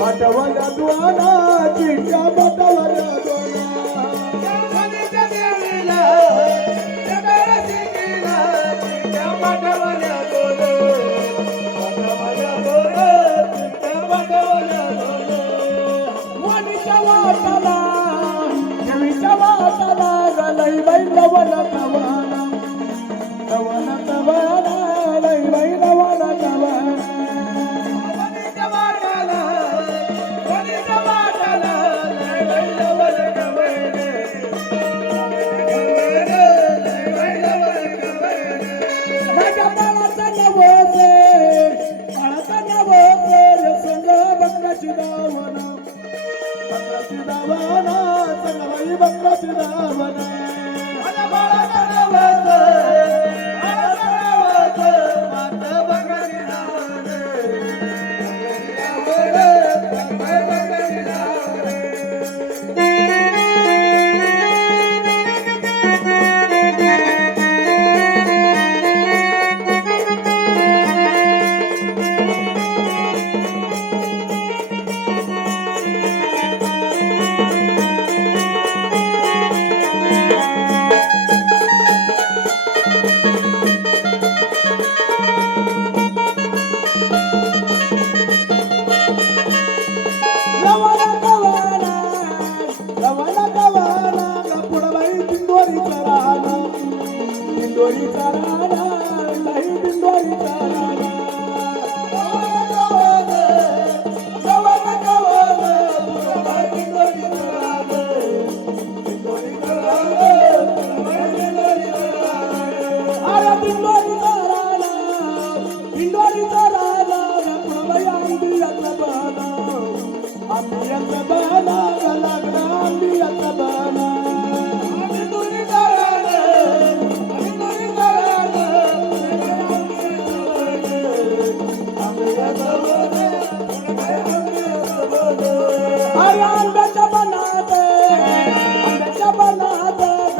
पाटवल्या दुआना चिट्ट्या पाटवल्या दुआना वनीच्या देवीला जगाला शिकीला चिट्ट्या पाटवल्या दोन पाटवल्या दोन चिट्ट्या पाटवल्या दोन वनीच्या वाटाला देवीच्या वाटाला गलई बाई लवण कवाना कवाना कवाना लई बाई लवाना कवाना वनीच्या वाटाला वनीच्या वाटाला लई बाई लवण कवाना लई बाई लवण कवाना माझ्या बाळाचं नवसे बाळाचं नवसे संग बकराची दावना बकराची दावना संगबाई बकराची दावना माझ्या बाळाचं नवसे बिंदोरीचा राणा नाही बिंदोरीचा राणा आंबियाचा बाणा लागला आंबियाचा बाणा अरे आंब्याच्या बनात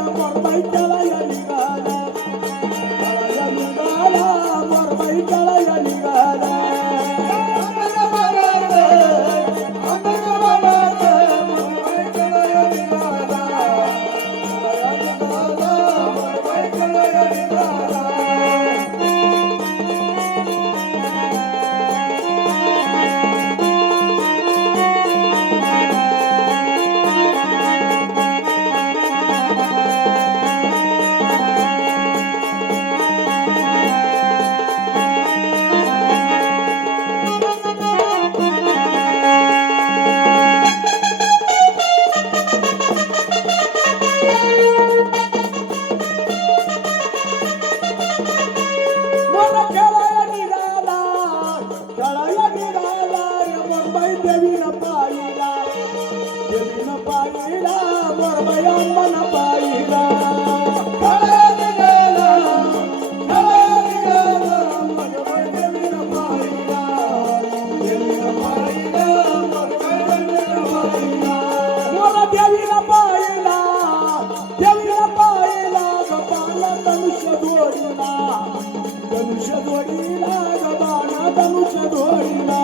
मोरबाई त्याला या निघाला मोरबाई त्याला या निघाला धनुष्य जोडीला गबाना धनुष्य जोडीला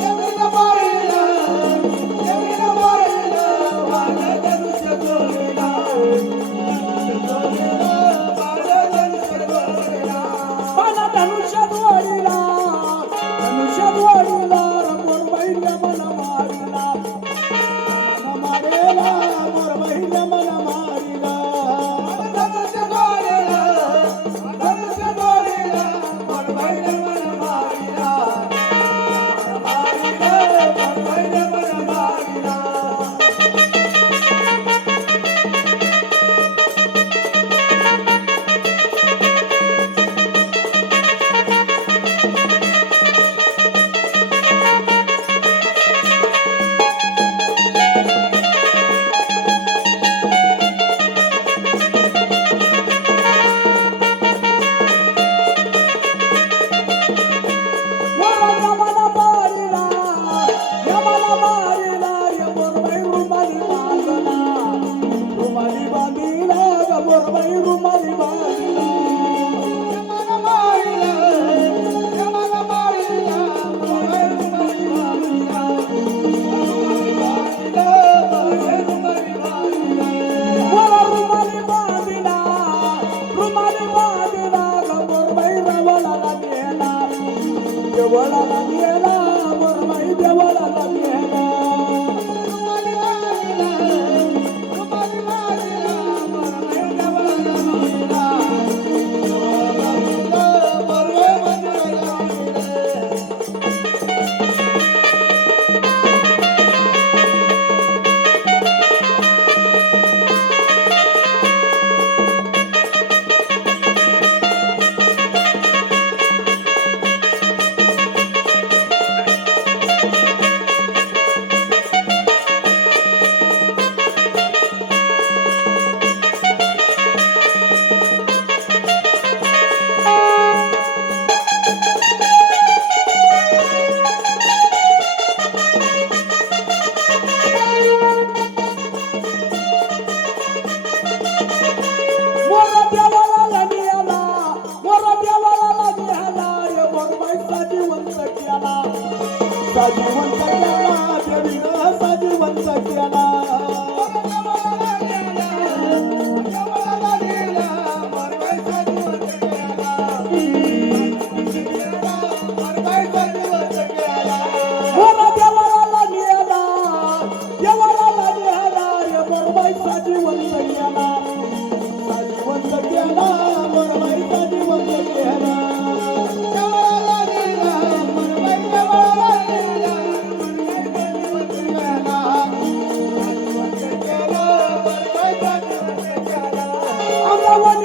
देवीला बाईला धनुष्य जोडीला मोरबाई रुमाली बांधिला मला रुमाली बांधिला ग मोरबाई देवळाला नेला मोरबाई देवळाला नेला साजीवंत केला देवीनं साजीवंत केला मोरा देवाला नेला रे मोरबाई साजीवंत केला मोरबाई साजीवंत केला I